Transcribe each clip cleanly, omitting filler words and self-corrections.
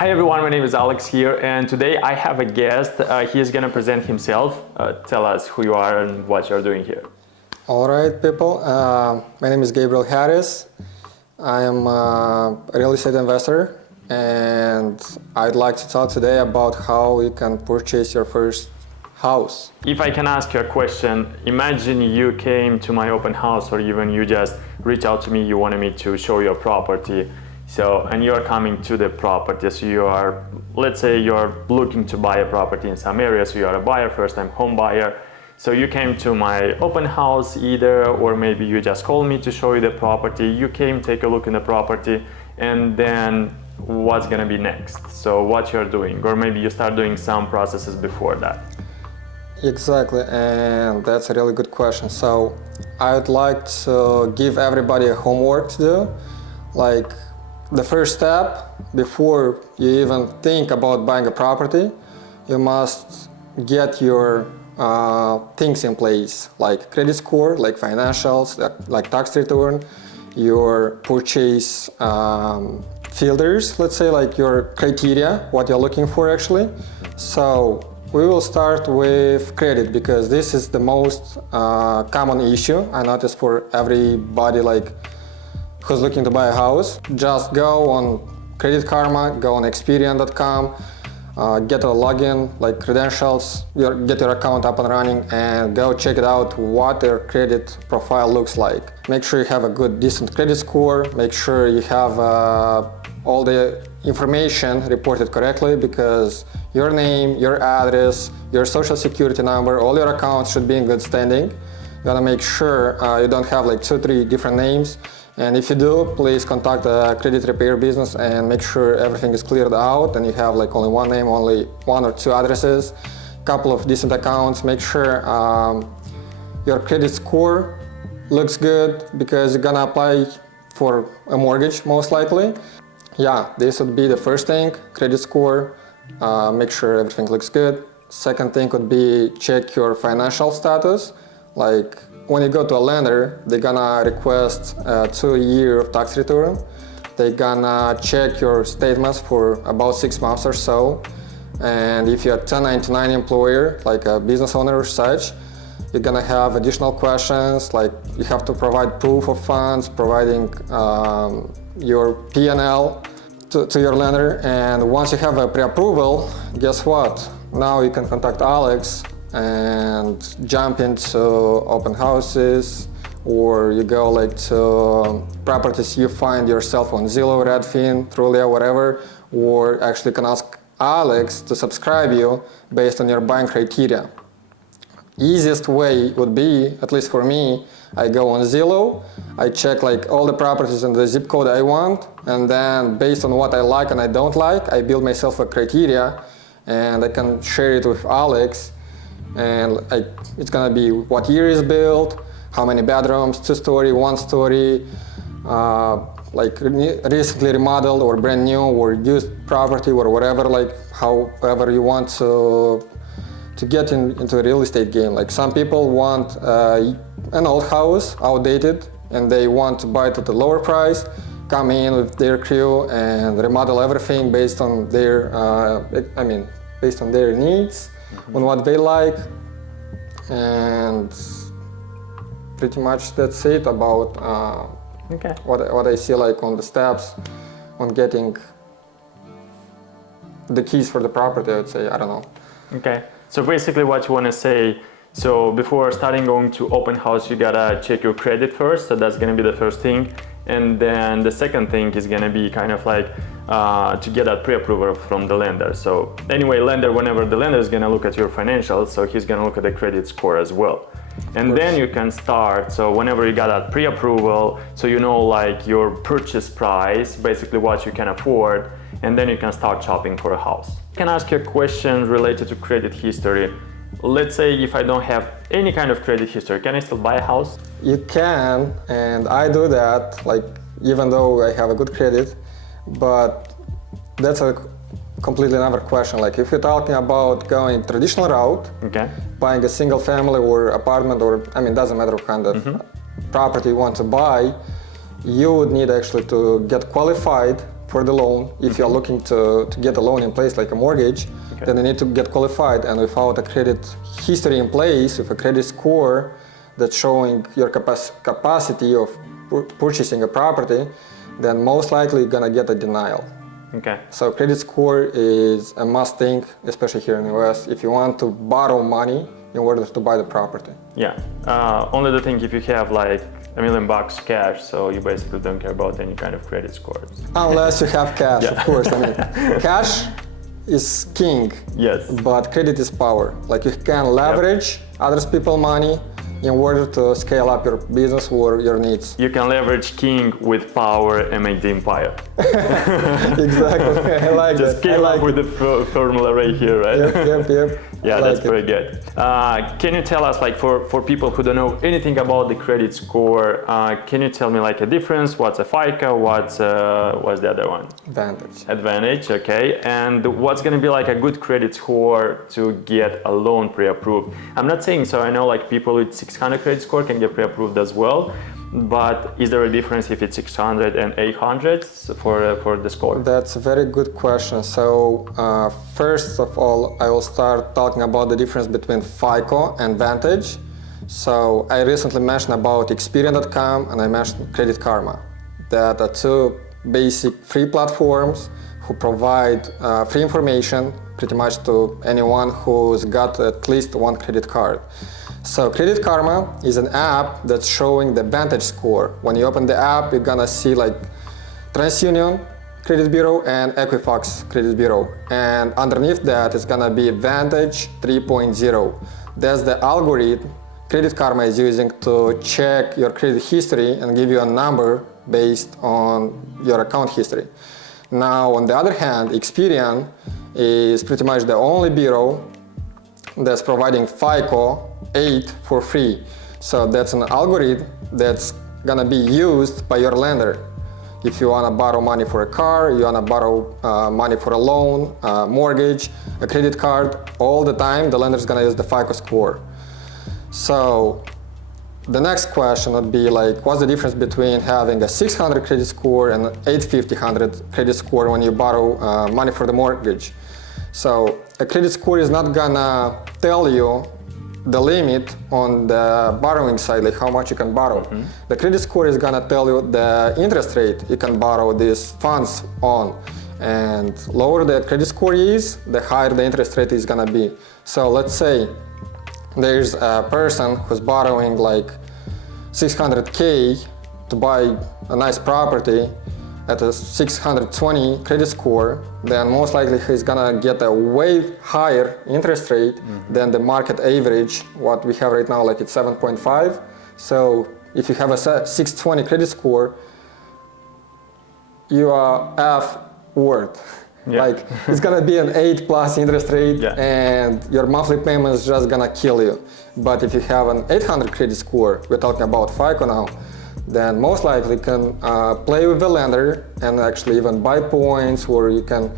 Hi everyone, my name is Alex here, and today I have a guest. He is going to present himself. Tell us who you are and what you're doing here. All right, people. My name is Gabriel Haris. I am a real estate investor, and I'd like to talk today about how you can purchase your first house. If I can ask you a question, imagine you came to my open house, or even you just reached out to me, you wanted me to show you a property. And you're coming to the property, so you are, let's say you're looking to buy a property in some area, so you're a buyer, first-time home buyer. So you came to my open house either, or maybe you just called me to show you the property. You came, take a look in the property, and then what's gonna be next? So what you're doing, or maybe you start doing some processes before that. Exactly, and that's a really good question. So I would like to give everybody a homework to do. Like, the first step, before you even think about buying a property, you must get your things in place, like credit score, like financials, like tax return, your purchase filters, let's say, like your criteria, what you're looking for actually. So we will start with credit, because this is the most common issue I notice for everybody who's looking to buy a house. Just go on Credit Karma, go on Experian.com, get a login, like credentials, get your account up and running, and go check it out what your credit profile looks like. Make sure you have a good, decent credit score. Make sure you have all the information reported correctly, because your name, your address, your social security number, all your accounts should be in good standing. You gotta make sure you don't have like 2-3 different names. And if you do, please contact a credit repair business and make sure everything is cleared out and you have like only one name, only 1 or 2 addresses, couple of decent accounts. Make sure your credit score looks good, because you're gonna apply for a mortgage most likely. Yeah, this would be the first thing, credit score. Make sure everything looks good. Second thing would be check your financial status. Like, when you go to a lender, they're gonna request a 2-year of tax return. They're gonna check your statements for about 6 months or so. And if you're a 1099 employer, like a business owner or such, you're gonna have additional questions, like you have to provide proof of funds, providing your P&L to your lender. And once you have a pre-approval, guess what? Now you can contact Alex and jump into open houses, or you go like to properties you find yourself on Zillow, Redfin, Trulia, whatever, or actually can ask Alex to subscribe you based on your buying criteria. Easiest way would be, at least for me, I go on Zillow, I check like all the properties in the zip code I want, and then based on what I like and I don't like, I build myself a criteria, and I can share it with Alex. And it's gonna be what year is built, how many bedrooms, 2-story, 1-story, like recently remodeled or brand new or used property or whatever, like however you want to get into a real estate game. Like, some people want an old house, outdated, and they want to buy it at a lower price, come in with their crew and remodel everything based on their, based on their needs. On what they like, and pretty much that's it about what I see like on the steps on getting the keys for the property, I would say. I don't know. Okay, so basically what you want to say, so before starting going to open house, you gotta check your credit first, so that's gonna be the first thing. And then the second thing is gonna be kind of like to get that pre-approval from the lender. So anyway, whenever the lender is gonna look at your financials, so he's gonna look at the credit score as well. And then you can start, so whenever you got that pre-approval, so you know like your purchase price, basically what you can afford, and then you can start shopping for a house. I can ask you a question related to credit history. Let's say if I don't have any kind of credit history, can I still buy a house? You can, and I do that, like, even though I have a good credit, but that's a completely another question. Like, if you're talking about going traditional route, buying a single family or apartment, or doesn't matter what kind of property you want to buy, you would need actually to get qualified for the loan. If you're looking to get a loan in place, like a mortgage, then you need to get qualified. And without a credit history in place, with a credit score that's showing your capacity of purchasing a property, then most likely you're gonna get a denial. Okay. So credit score is a must thing, especially here in the US, if you want to borrow money in order to buy the property. Yeah. Only the thing if you have like $1 million cash, so you basically don't care about any kind of credit scores. Unless you have cash, of course. I mean, cash is king. Yes. But credit is power. Like you can leverage other people's money in order to scale up your business or your needs. You can leverage king with power and make the empire. Exactly. I like Just that. came up with the formula right here, right? Yep. Yeah, I that's like very good. Can you tell us, like, for people who don't know anything about the credit score, can you tell me like a difference? What's a FICO? What's the other one? Advantage, okay. And what's gonna be like a good credit score to get a loan pre-approved? I'm not saying so. I know like people with 600 credit score can get pre-approved as well. But is there a difference if it's 600 and 800 for the score? That's a very good question. So first of all, I will start talking about the difference between FICO and Vantage. So I recently mentioned about Experian.com and I mentioned Credit Karma. That are two basic free platforms who provide free information pretty much to anyone who's got at least one credit card. So Credit Karma is an app that's showing the Vantage score. When you open the app, you're gonna see like TransUnion Credit Bureau and Equifax Credit Bureau. And underneath that is gonna be Vantage 3.0. That's the algorithm Credit Karma is using to check your credit history and give you a number based on your account history. Now, on the other hand, Experian is pretty much the only bureau that's providing FICO 8 for free. So that's an algorithm that's gonna be used by your lender. If you wanna borrow money for a car, you wanna borrow money for a loan, mortgage, a credit card, all the time the lender's gonna use the FICO score. So the next question would be like, what's the difference between having a 600 credit score and an 850 credit score when you borrow money for the mortgage? So a credit score is not gonna tell you the limit on the borrowing side, like how much you can borrow. The credit score is gonna tell you the interest rate you can borrow these funds on. And lower the credit score is, the higher the interest rate is gonna be. So let's say there's a person who's borrowing like 600K to buy a nice property at a 620 credit score, then most likely he's gonna get a way higher interest rate than the market average, what we have right now, like it's 7.5. So if you have a 620 credit score, you are F word. Like it's gonna be an 8+ interest rate and your monthly payment is just gonna kill you. But if you have an 800 credit score, we're talking about FICO now, then most likely you can play with the lender and actually even buy points, or you can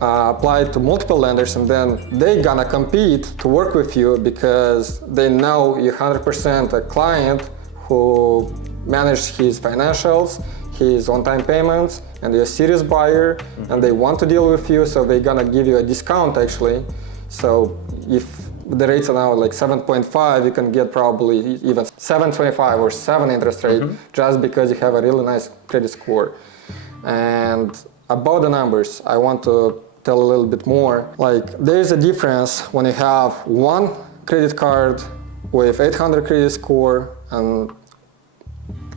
apply to multiple lenders, and then they're gonna compete to work with you because they know you're 100% a client who managed his financials, his on-time payments, and you're a serious buyer and they want to deal with you, so they're gonna give you a discount actually. So if the rates are now like 7.5, you can get probably even 7.25 or 7 interest rate just because you have a really nice credit score. And about the numbers, I want to tell a little bit more. Like there's a difference when you have one credit card with 800 credit score and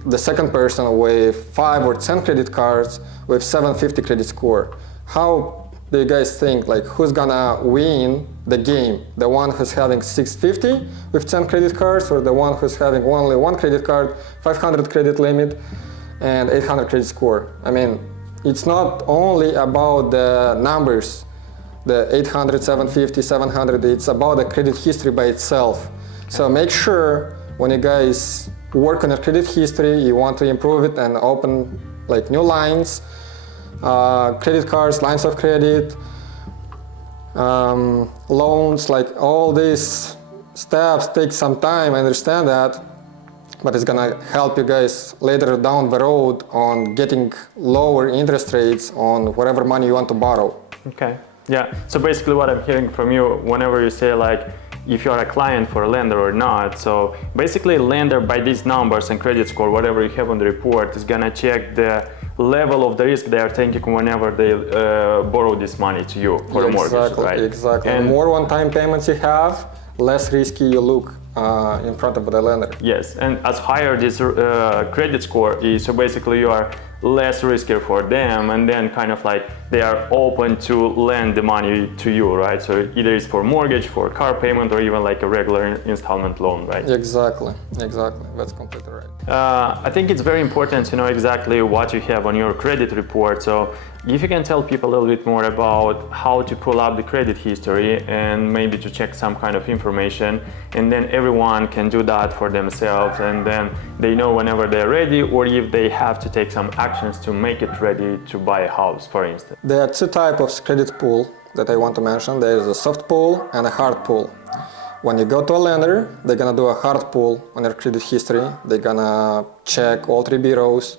the second person with 5 or 10 credit cards with 750 credit score. How do you guys think, like who's gonna win the game? The one who's having 650 with 10 credit cards, or the one who's having only one credit card, 500 credit limit and 800 credit score? I mean, it's not only about the numbers, the 800, 750, 700, it's about the credit history by itself. So make sure when you guys work on your credit history, you want to improve it and open like new lines, credit cards, lines of credit, loans, like all these steps take some time, I understand that. but it's gonna help you guys later down the road on getting lower interest rates on whatever money you want to borrow. Okay. Yeah. So basically what I'm hearing from you, whenever you say like, if you're a client for a lender or not, so basically lender by these numbers and credit score, whatever you have on the report, is gonna check the level of the risk they are taking whenever they borrow this money to you for a mortgage, right? Exactly. And the more one-time payments you have, less risky you look in front of the lender. Yes, and as higher this credit score is, so basically you are less riskier for them, and then kind of like they are open to lend the money to you, right? So either it's for mortgage, for car payment, or even like a regular installment loan, right? Exactly. That's completely right. I think it's very important to know exactly what you have on your credit report. So if you can tell people a little bit more about how to pull up the credit history and maybe to check some kind of information, and then everyone can do that for themselves, and then they know whenever they're ready, or if they have to take some actions to make it ready to buy a house, for instance. There are two types of credit pull that I want to mention. There is a soft pull and a hard pull. When you go to a lender, they're gonna do a hard pull on your credit history. They're gonna check all three bureaus,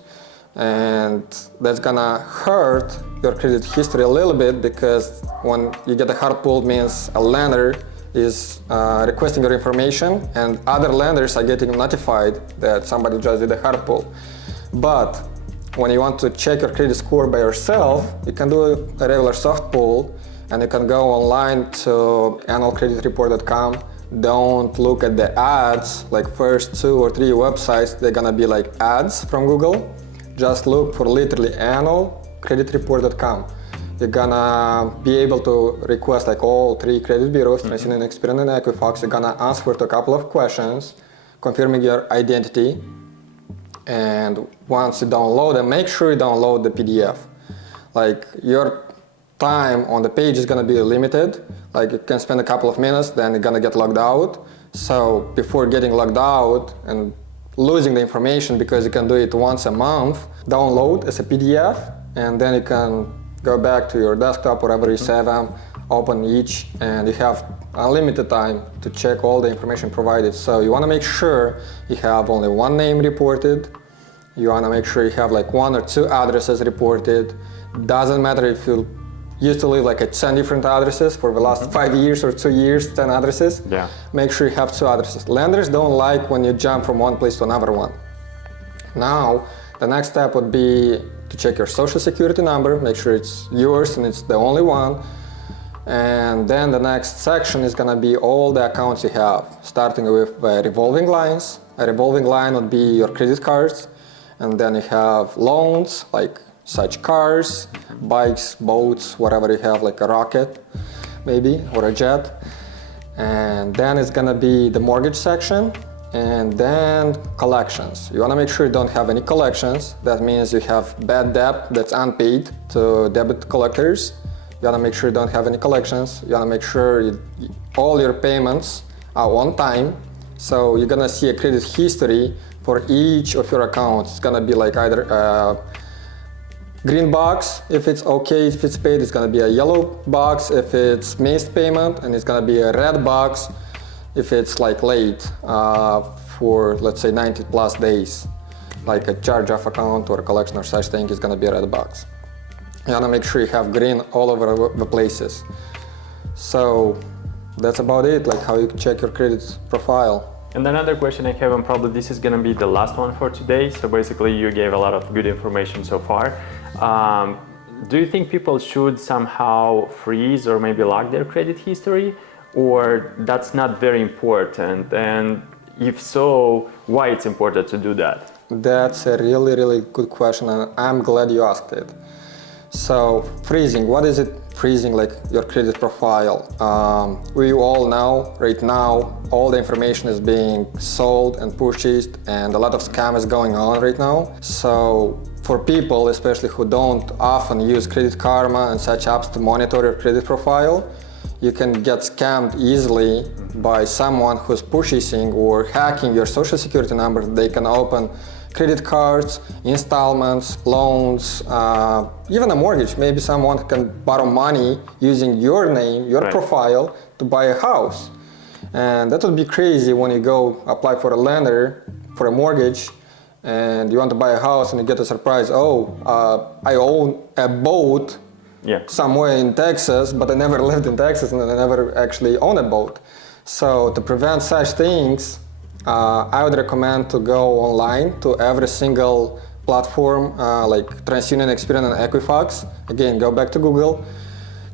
and that's gonna hurt your credit history a little bit, because when you get a hard pull, it means a lender is requesting your information, and other lenders are getting notified that somebody just did a hard pull. But when you want to check your credit score by yourself, you can do a regular soft pull, and you can go online to annualcreditreport.com. Don't look at the ads, like first 2 or 3 websites, they're gonna be like ads from Google. Just look for literally annualcreditreport.com. You're gonna be able to request like all 3 credit bureaus, TransUnion, Experian, and Equifax. You're gonna answer to a couple of questions, confirming your identity. And once you download them, make sure you download the PDF. Like your time on the page is gonna be limited. Like you can spend a couple of minutes, then you're gonna get logged out. So before getting logged out and losing the information, because you can do it once a month, download as a PDF, and then you can go back to your desktop, wherever you save them, open each, and you have unlimited time to check all the information provided. So you wanna make sure you have only one name reported. You wanna make sure you have like 1 or 2 addresses reported. Doesn't matter if you used to live like at 10 different addresses for the last 5 years or 2 years, 10 addresses. Yeah. Make sure you have 2 addresses. Lenders don't like when you jump from one place to another one. Now, the next step would be to check your social security number, make sure it's yours and it's the only one. And then the next section is gonna be all the accounts you have, starting with revolving lines. A revolving line would be your credit cards, and then you have loans, like such cars, bikes, boats, whatever you have, like a rocket maybe, or a jet. And then it's gonna be the mortgage section, and then collections. You wanna make sure you don't have any collections. That means you have bad debt that's unpaid to debit collectors. You wanna make sure you don't have any collections. You wanna make sure all your payments are on time. So you're gonna see a credit history for each of your accounts. It's gonna be like either green box if it's okay, if it's paid. It's gonna be a yellow box if it's missed payment, and it's gonna be a red box if it's like late for, let's say, 90 plus days. Like a charge-off account or a collection or such thing is gonna be a red box. You wanna make sure you have green all over the places. So that's about it, like how you check your credit profile. And another question I have, and probably this is gonna be the last one for today. So basically you gave a lot of good information so far. Do you think people should somehow freeze or maybe lock their credit history, or that's not very important? And if so, why it's important to do that? That's a really, really good question, and I'm glad you asked it. So freezing, what is it freezing, like your credit profile? We all know right now all the information is being sold and purchased, and a lot of scam is going on right now. So for people, especially who don't often use Credit Karma and such apps to monitor your credit profile, you can get scammed easily by someone who's purchasing or hacking your social security number. They can open credit cards, installments, loans, even a mortgage. Maybe someone can borrow money using your name, your profile, to buy a house. And that would be crazy when you go apply for a lender for a mortgage and you want to buy a house and you get a surprise, I own a boat somewhere in Texas, but I never lived in Texas and I never actually owned a boat. So to prevent such things, I would recommend to go online to every single platform like TransUnion, Experian, and Equifax. Again, go back to Google,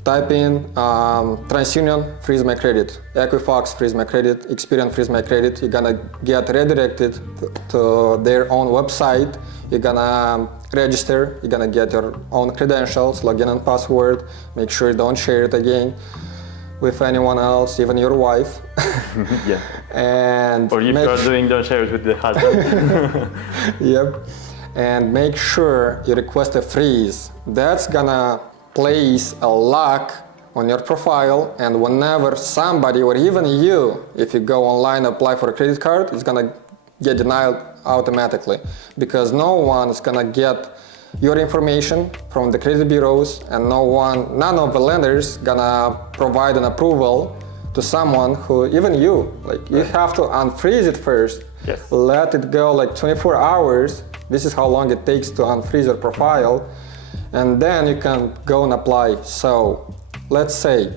type in TransUnion freeze my credit, Equifax freeze my credit, Experian freeze my credit. You're gonna get redirected to their own website. You're gonna register, you're gonna get your own credentials, login and password. Make sure you don't share it again with anyone else, even your wife. Yeah. And or if you're doing, don't share it with the husband. Yep. And make sure you request a freeze. That's gonna place a lock on your profile, and whenever somebody or even you, if you go online and apply for a credit card, it's gonna get denied automatically, because no one is gonna get your information from the credit bureaus, and none of the lenders gonna provide an approval to someone who, even you, like you have to unfreeze it first. Yes. Let it go like 24 hours. This is how long it takes to unfreeze your profile, and then you can go and apply. So let's say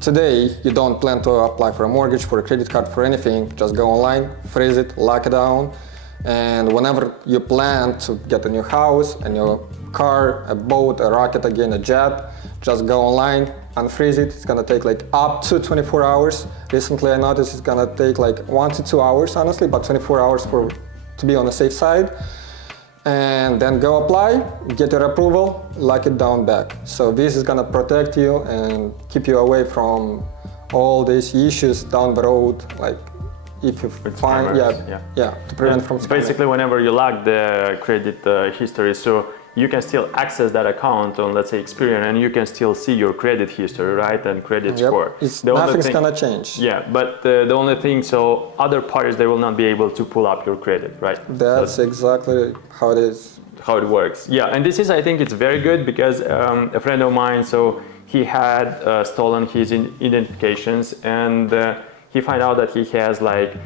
today you don't plan to apply for a mortgage, for a credit card, for anything. Just go online, freeze it, lock it down, and whenever you plan to get a new house, a new car, a boat, a rocket, again a jet, just go online, unfreeze it. It's gonna take like up to 24 hours. Recently I noticed it's gonna take like 1 to 2 hours, honestly, but 24 hours to be on the safe side. And then go apply, get your approval, lock it down back. So this is gonna protect you and keep you away from all these issues down the road, like if you find, to prevent from scammers. Basically, whenever you lock the credit history, so you can still access that account on, let's say, Experian, and you can still see your credit history, right, and credit score. Nothing's gonna change. Yeah, but the only thing, so other parties, they will not be able to pull up your credit, right? That's exactly how it is. How it works. Yeah, and this is, I think it's very good, because a friend of mine, so he had stolen his identifications, and he found out that he has like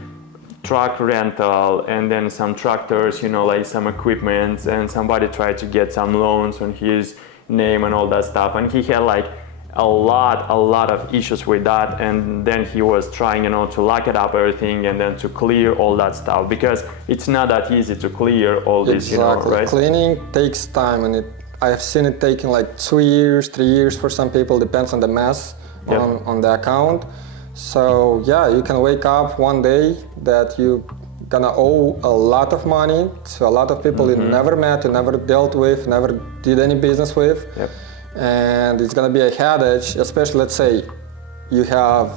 truck rental and then some tractors, like some equipment, and somebody tried to get some loans on his name and all that stuff, and he had like a lot of issues with that, and then he was trying to lock it up everything and then to clear all that stuff, because it's not that easy to clear all this, right? Cleaning takes time, and I have seen it taking like 2 years, 3 years for some people, depends on the mess on the account. So yeah, you can wake up one day that you gonna owe a lot of money to a lot of people you never met, you never dealt with, never did any business with. And it's gonna be a headache, especially let's say you have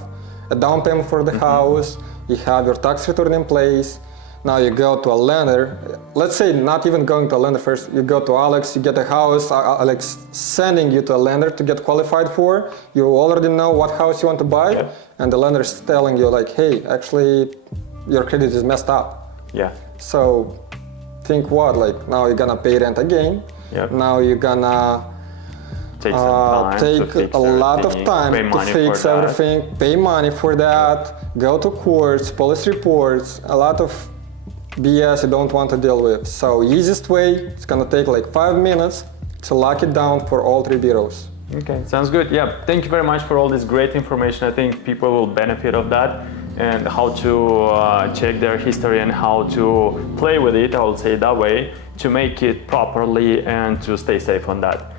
a down payment for the house, you have your tax return in place, now you go to a lender, let's say not even going to a lender first, you go to Alex, you get a house, Alex sending you to a lender to get qualified for, you already know what house you want to buy, and the lender is telling you like, hey, actually your credit is messed up. So think what, like now you're gonna pay rent again, now you're gonna take a lot of time to fix everything, pay money for that, go to courts, police reports, a lot of BS you don't want to deal with. So easiest way, it's gonna take like 5 minutes to lock it down for all 3 bureaus. Okay, sounds good. Yeah, thank you very much for all this great information. I think people will benefit of that, and how to check their history and how to play with it, I will say it that way, to make it properly and to stay safe on that.